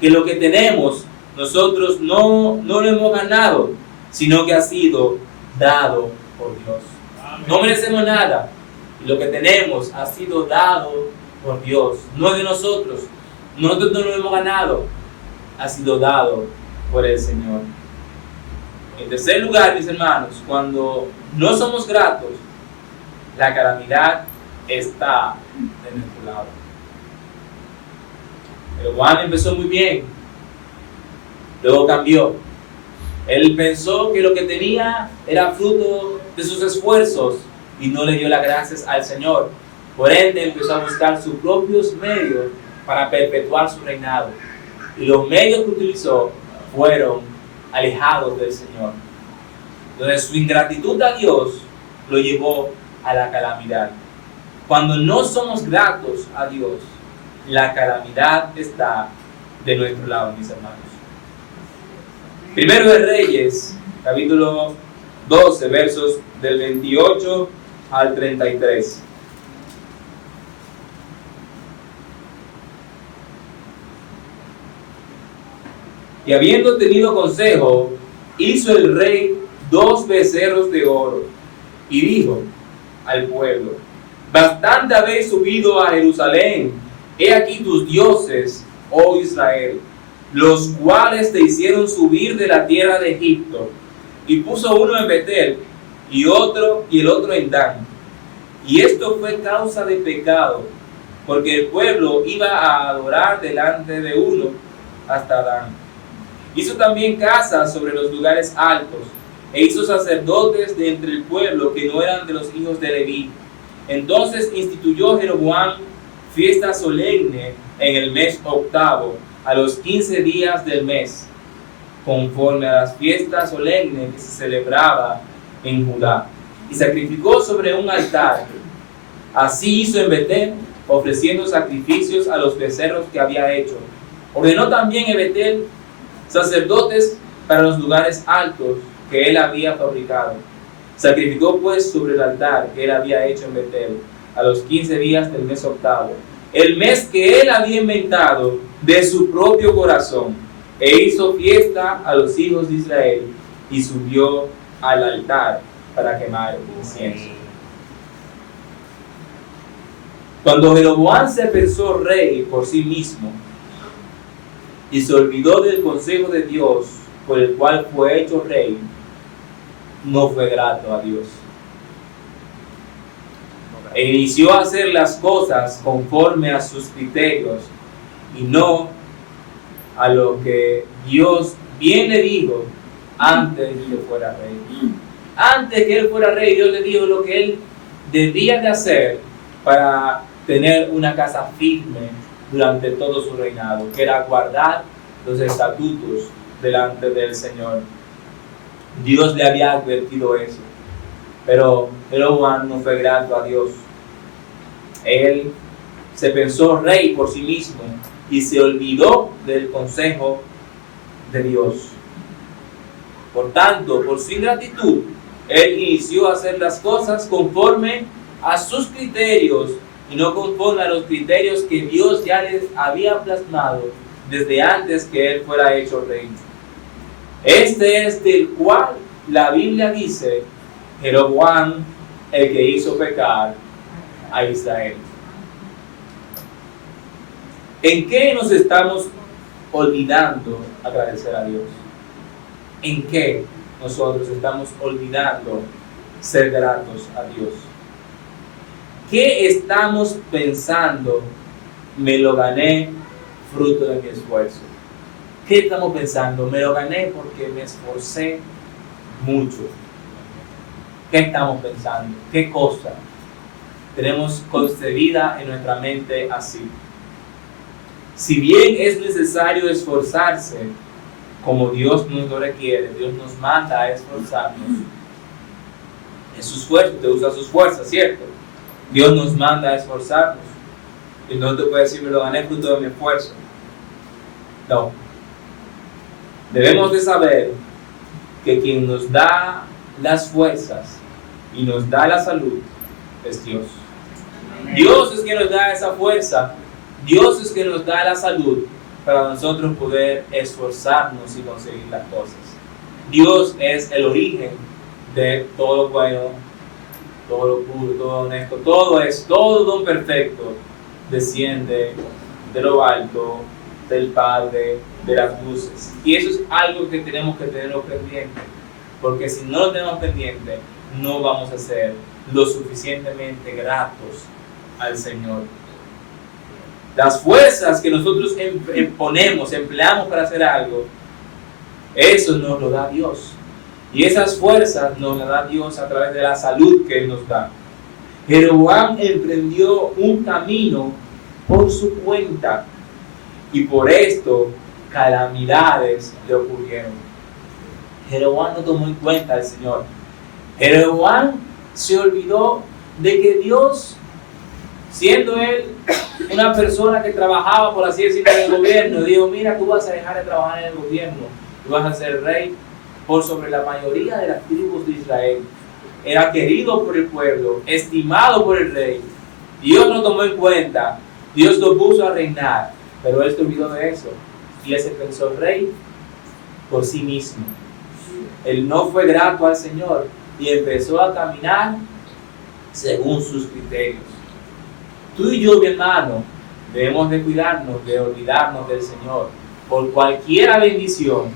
que lo que tenemos nosotros no lo hemos ganado, sino que ha sido dado por Dios. No merecemos nada, y lo que tenemos ha sido dado por Dios, no es de nosotros. Nosotros no lo hemos ganado, ha sido dado por el Señor. En tercer lugar, mis hermanos, cuando no somos gratos, la calamidad está de nuestro lado. Pero Juan empezó muy bien, luego cambió. Él pensó que lo que tenía era fruto de sus esfuerzos y no le dio las gracias al Señor. Por ende empezó a buscar sus propios medios para perpetuar su reinado. Y los medios que utilizó fueron alejados del Señor. Entonces su ingratitud a Dios lo llevó a la calamidad. Cuando no somos gratos a Dios, la calamidad está de nuestro lado, mis hermanos. Primero de Reyes, capítulo 12, versos del 28 al 33. Y habiendo tenido consejo, hizo el rey 2 becerros de oro, y dijo al pueblo: bastante habéis subido a Jerusalén, he aquí tus dioses, oh Israel, los cuales te hicieron subir de la tierra de Egipto. Y puso uno en Betel, y el otro en Dan. Y esto fue causa de pecado, porque el pueblo iba a adorar delante de uno hasta Dan. Hizo también casas sobre los lugares altos, e hizo sacerdotes de entre el pueblo que no eran de los hijos de Leví. Entonces instituyó Jeroboam fiesta solemne en el mes octavo, a los 15 días del mes, conforme a las fiestas solemnes que se celebraba en Judá. Y sacrificó sobre un altar. Así hizo en Betel, ofreciendo sacrificios a los becerros que había hecho. Ordenó también en Betel sacerdotes para los lugares altos que él había fabricado. Sacrificó pues sobre el altar que él había hecho en Betel, a los 15 días del mes octavo, el mes que él había inventado de su propio corazón, e hizo fiesta a los hijos de Israel, y subió al altar para quemar incienso. Cuando Jeroboam se pensó rey por sí mismo, y se olvidó del consejo de Dios por el cual fue hecho rey, no fue grato a Dios. E inició a hacer las cosas conforme a sus criterios y no a lo que Dios bien le dijo antes de que fuera rey. Antes que él fuera rey, Dios le dijo lo que él debía de hacer para tener una casa firme durante todo su reinado, que era guardar los estatutos delante del Señor. Dios le había advertido eso, pero Jeroboam no fue grato a Dios. Él se pensó rey por sí mismo y se olvidó del consejo de Dios. Por tanto, por su ingratitud, él inició a hacer las cosas conforme a sus criterios y no conforme a los criterios que Dios ya les había plasmado desde antes que él fuera hecho rey. Este es del cual la Biblia dice: Jeroboam, el que hizo pecar a Israel. ¿En qué nos estamos olvidando agradecer a Dios? ¿En qué nosotros estamos olvidando ser gratos a Dios? ¿Qué estamos pensando? Me lo gané fruto de mi esfuerzo. ¿Qué estamos pensando? Me lo gané porque me esforcé mucho. ¿Qué estamos pensando? ¿Qué cosa tenemos concebida en nuestra mente así? Si bien es necesario esforzarse, como Dios nos lo requiere, Dios nos manda a esforzarnos. En sus fuerzas, te usa sus fuerzas, ¿cierto? Dios nos manda a esforzarnos. Y no te puedes decir, me lo gané fruto de mi esfuerzo. No. Debemos de saber que quien nos da las fuerzas y nos da la salud es Dios. Dios es quien nos da esa fuerza. Dios es quien nos da la salud para nosotros poder esforzarnos y conseguir las cosas. Dios es el origen de todo lo bueno, todo lo puro, todo honesto, todo don perfecto desciende de lo alto, del Padre, de las luces. Y eso es algo que tenemos que tenerlo pendiente, porque si no lo tenemos pendiente, no vamos a ser lo suficientemente gratos al Señor. Las fuerzas que nosotros empleamos para hacer algo, eso nos lo da Dios. Y esas fuerzas nos las da Dios a través de la salud que Él nos da. Jeroboam emprendió un camino por su cuenta y por esto calamidades le ocurrieron. Jeroboam no tomó en cuenta al Señor. Jeroboam se olvidó de que Dios, siendo él una persona que trabajaba, por así decirlo, en el gobierno, dijo: mira, tú vas a dejar de trabajar en el gobierno, tú vas a ser rey por sobre la mayoría de las tribus de Israel. Era querido por el pueblo, estimado por el rey. Dios lo tomó en cuenta, Dios lo puso a reinar, pero él se olvidó de eso y él se pensó rey por sí mismo. Él no fue grato al Señor y empezó a caminar según sus criterios. Tú y yo, mi hermano, debemos de cuidarnos de olvidarnos del Señor por cualquier bendición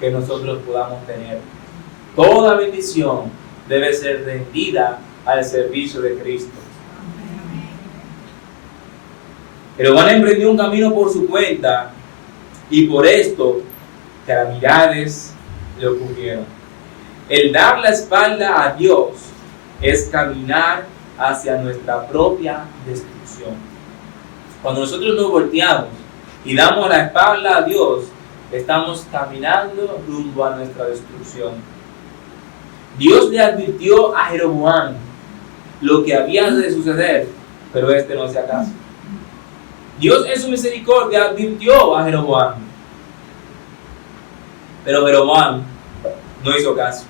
que nosotros podamos tener. Toda bendición debe ser rendida al servicio de Cristo. Jeroboam emprendió un camino por su cuenta y por esto calamidades le ocurrieron. El dar la espalda a Dios es caminar hacia nuestra propia destrucción. Cuando nosotros nos volteamos y damos la espalda a Dios, estamos caminando rumbo a nuestra destrucción. Dios le advirtió a Jeroboam lo que había de suceder, pero este no hacía caso. Dios en su misericordia advirtió a Jeroboam, pero Jeroboam no hizo caso.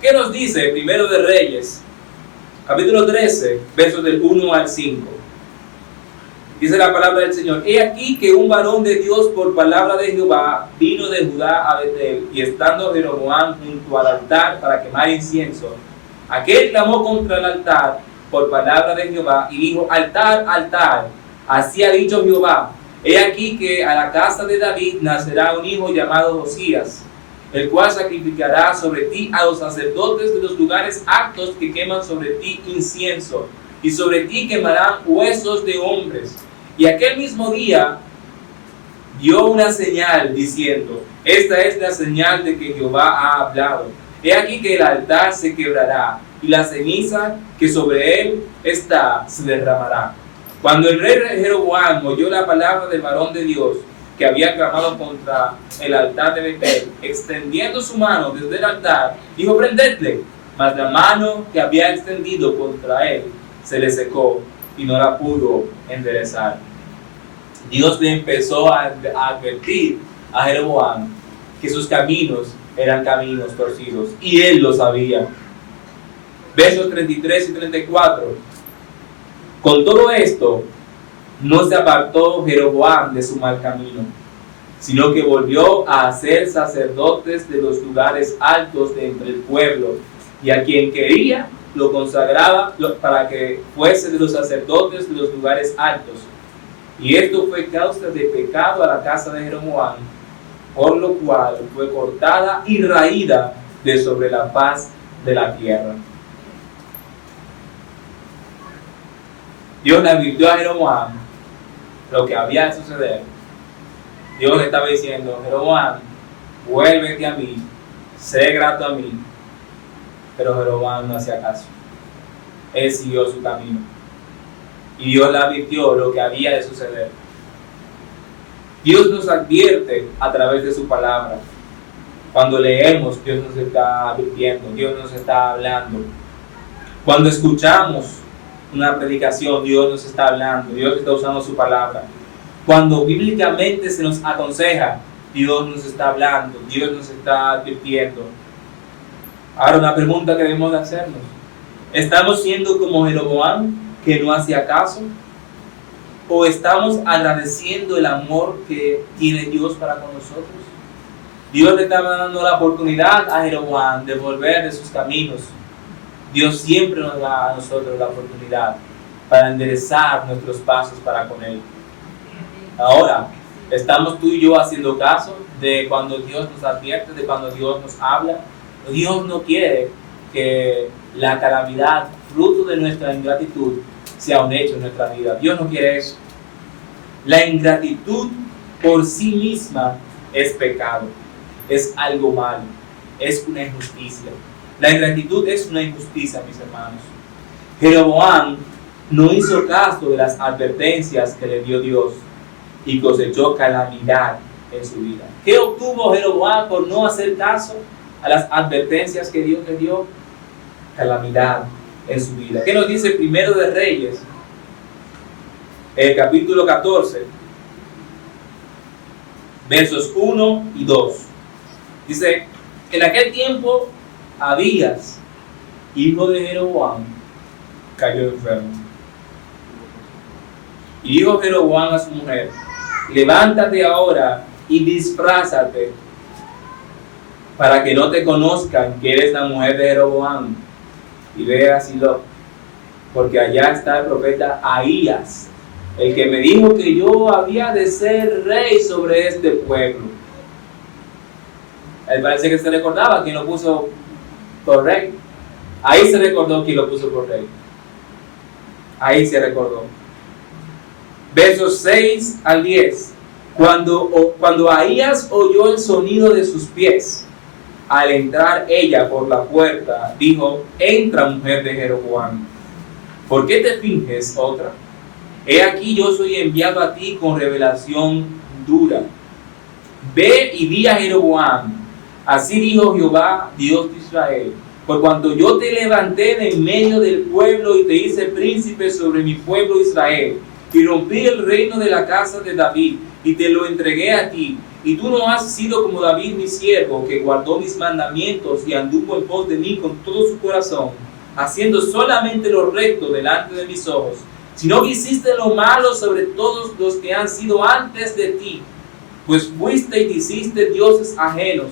¿Qué nos dice Primero de Reyes, capítulo 13, versos del 1 al 5? Dice la palabra del Señor: he aquí que un varón de Dios por palabra de Jehová vino de Judá a Betel, y estando Jeroboam junto al altar para quemar incienso, aquel clamó contra el altar por palabra de Jehová y dijo: altar, altar, así ha dicho Jehová, he aquí que a la casa de David nacerá un hijo llamado Josías, el cual sacrificará sobre ti a los sacerdotes de los lugares altos que queman sobre ti incienso, y sobre ti quemarán huesos de hombres. Y aquel mismo día dio una señal diciendo: esta es la señal de que Jehová ha hablado. He aquí que el altar se quebrará y la ceniza que sobre él está se derramará. Cuando el rey Jeroboam oyó la palabra del varón de Dios que había clamado contra el altar de Betel, extendiendo su mano desde el altar, dijo: prendedle. Mas la mano que había extendido contra él se le secó y no la pudo enderezar. Dios le empezó a advertir a Jeroboam que sus caminos eran caminos torcidos, y él lo sabía. Versos 33 y 34. Con todo esto, no se apartó Jeroboam de su mal camino, sino que volvió a hacer sacerdotes de los lugares altos de entre el pueblo, y a quien quería lo consagraba para que fuese de los sacerdotes de los lugares altos. Y esto fue causa de pecado a la casa de Jeroboam, por lo cual fue cortada y raída de sobre la faz de la tierra. Dios le advirtió a Jeroboam lo que había de suceder. Dios le estaba diciendo: Jeroboam, vuélvete a mí, sé grato a mí. Pero Jeroboam no hacía caso. Él siguió su camino. Y Dios le advirtió lo que había de suceder. Dios nos advierte a través de su palabra. Cuando leemos, Dios nos está advirtiendo, Dios nos está hablando. Cuando escuchamos una predicación, Dios nos está hablando, Dios está usando su palabra. Cuando bíblicamente se nos aconseja, Dios nos está hablando, Dios nos está advirtiendo. Ahora, una pregunta que debemos de hacernos: ¿estamos siendo como Jeroboam, que no hacía caso? ¿O estamos agradeciendo el amor que tiene Dios para con nosotros? Dios le estaba dando la oportunidad a Jeroboam de volver de sus caminos. Dios siempre nos da a nosotros la oportunidad para enderezar nuestros pasos para con Él. Ahora, ¿estamos tú y yo haciendo caso de cuando Dios nos advierte, de cuando Dios nos habla? Dios no quiere que la calamidad, fruto de nuestra ingratitud, sea un hecho en nuestra vida. Dios no quiere eso. La ingratitud por sí misma es pecado, es algo malo, es una injusticia. La ingratitud es una injusticia, mis hermanos. Jeroboam no hizo caso de las advertencias que le dio Dios y cosechó calamidad en su vida. ¿Qué obtuvo Jeroboam por no hacer caso a las advertencias que Dios le dio? Calamidad en su vida. ¿Qué nos dice Primero de Reyes? El capítulo 14, versos 1 y 2. Dice: en aquel tiempo Abías, hijo de Jeroboam, cayó enfermo. Y dijo Jeroboam a su mujer: levántate ahora y disfrázate, para que no te conozcan que eres la mujer de Jeroboam, y ve a Silo, porque allá está el profeta Ahías, el que me dijo que yo había de ser rey sobre este pueblo. Él parece que se recordaba quién lo puso por rey. Ahí se recordó quién lo puso por rey. Ahí se recordó. Versos 6 al 10. Cuando Ahías oyó el sonido de sus pies, al entrar ella por la puerta, dijo: entra, mujer de Jeroboam. ¿Por qué te finges otra? He aquí yo soy enviado a ti con revelación dura. Ve y di a Jeroboam: así dijo Jehová, Dios de Israel, por cuanto yo te levanté de en medio del pueblo y te hice príncipe sobre mi pueblo Israel, y rompí el reino de la casa de David, y te lo entregué a ti, y tú no has sido como David mi siervo, que guardó mis mandamientos y anduvo en pos de mí con todo su corazón, haciendo solamente lo recto delante de mis ojos, sino que hiciste lo malo sobre todos los que han sido antes de ti, pues fuiste y te hiciste dioses ajenos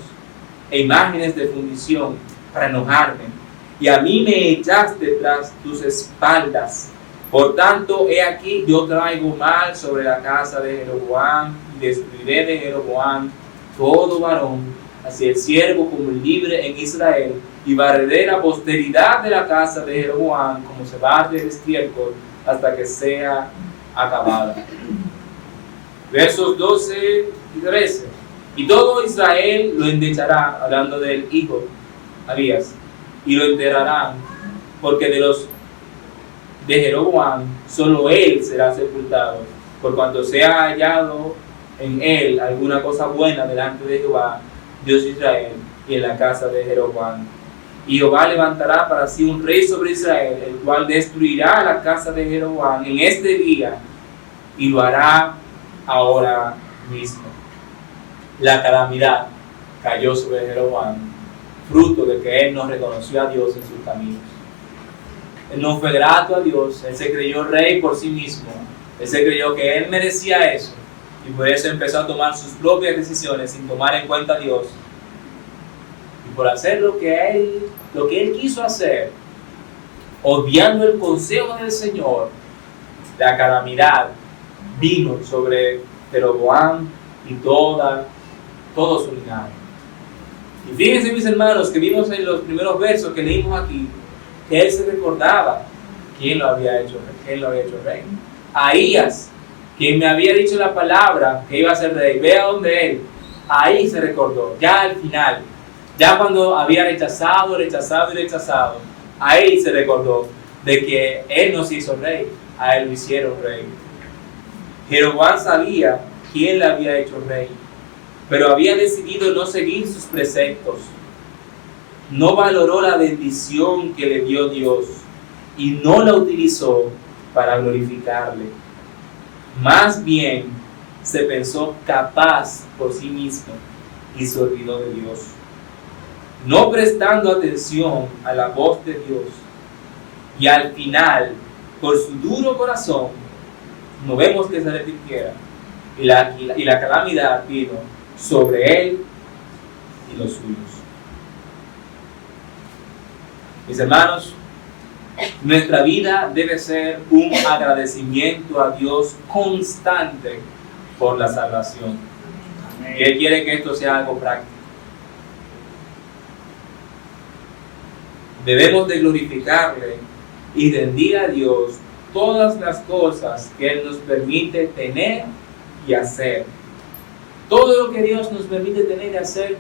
e imágenes de fundición para enojarme, y a mí me echaste tras tus espaldas. Por tanto, he aquí yo traigo mal sobre la casa de Jeroboam, y destruiré de Jeroboam todo varón, así el siervo como el libre en Israel, y barreré la posteridad de la casa de Jeroboam como se barre el estiércol hasta que sea acabada. Versos 12 y 13. Y todo Israel lo endechará, hablando del hijo Abías, y lo enterrarán, porque de los de Jeroboam solo él será sepultado, por cuanto sea hallado en él alguna cosa buena delante de Jehová, Dios de Israel, y en la casa de Jeroboam. Y Jehová levantará para sí un rey sobre Israel, el cual destruirá la casa de Jeroboam en este día, y lo hará ahora mismo. La calamidad cayó sobre Jeroboam, fruto de que él no reconoció a Dios en sus caminos. Él no fue grato a Dios, él se creyó rey por sí mismo, él se creyó que él merecía eso, y por eso empezó a tomar sus propias decisiones sin tomar en cuenta a Dios. Y por hacer lo que él quiso hacer, obviando el consejo del Señor, la calamidad vino sobre Jeroboam y todo su linaje. Y fíjense, mis hermanos, que vimos en los primeros versos que leímos aquí, que él se recordaba quién lo había hecho rey. Ahías, quien me había dicho la palabra que iba a ser rey, ve a donde él. Ahí se recordó, ya al final, ya cuando había rechazado, ahí se recordó de que él no se hizo rey, a él lo hicieron rey. Jeroboam sabía quién le había hecho rey, pero había decidido no seguir sus preceptos. No valoró la bendición que le dio Dios y no la utilizó para glorificarle. Más bien se pensó capaz por sí mismo y se olvidó de Dios. No prestando atención a la voz de Dios, y al final, por su duro corazón, no vemos que se arrepintiera, y la calamidad vino sobre él y los suyos. Mis hermanos, nuestra vida debe ser un agradecimiento a Dios constante por la salvación. Y Él quiere que esto sea algo práctico. Debemos de glorificarle y rendir a Dios todas las cosas que Él nos permite tener y hacer. Todo lo que Dios nos permite tener y hacer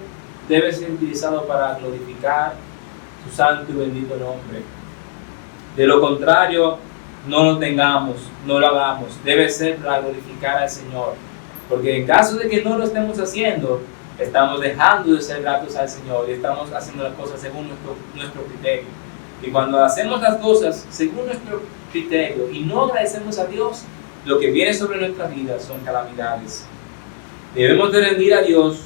debe ser utilizado para glorificar su santo y bendito nombre. De lo contrario, no lo tengamos, no lo hagamos. Debe ser para glorificar al Señor. Porque en caso de que no lo estemos haciendo, estamos dejando de ser gratos al Señor y estamos haciendo las cosas según nuestro criterio. Y cuando hacemos las cosas según nuestro criterio y no agradecemos a Dios, lo que viene sobre nuestras vidas son calamidades. Debemos de rendir a Dios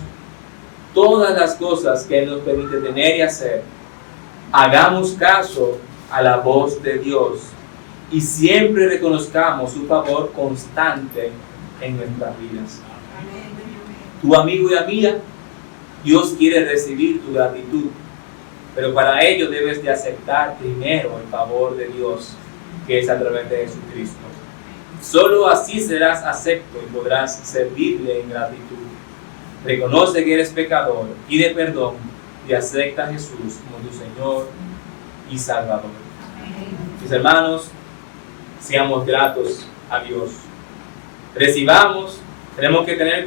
todas las cosas que Él nos permite tener y hacer. Hagamos caso a la voz de Dios y siempre reconozcamos su favor constante en nuestras vidas. Tu amigo y amiga, Dios quiere recibir tu gratitud, pero para ello debes de aceptar primero el favor de Dios, que es a través de Jesucristo. Solo así serás acepto y podrás servirle en gratitud. Reconoce que eres pecador, pide perdón y acepta a Jesús como tu Señor y Salvador. Mis hermanos, seamos gratos a Dios. Recibamos, tenemos que tener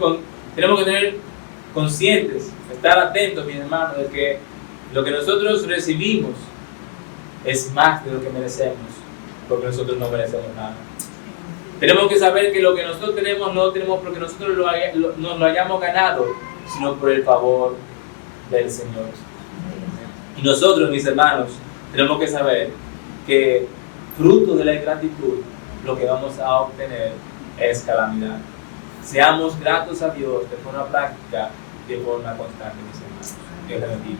conscientes, estar atentos, mis hermanos, de que lo que nosotros recibimos es más de lo que merecemos, porque nosotros no merecemos nada. Tenemos que saber que lo que nosotros tenemos no lo tenemos porque nosotros nos lo hayamos ganado, sino por el favor del Señor. Y nosotros, mis hermanos, tenemos que saber que fruto de la ingratitud, lo que vamos a obtener es calamidad. Seamos gratos a Dios de forma práctica, de forma constante, mis hermanos. Dios les bendiga.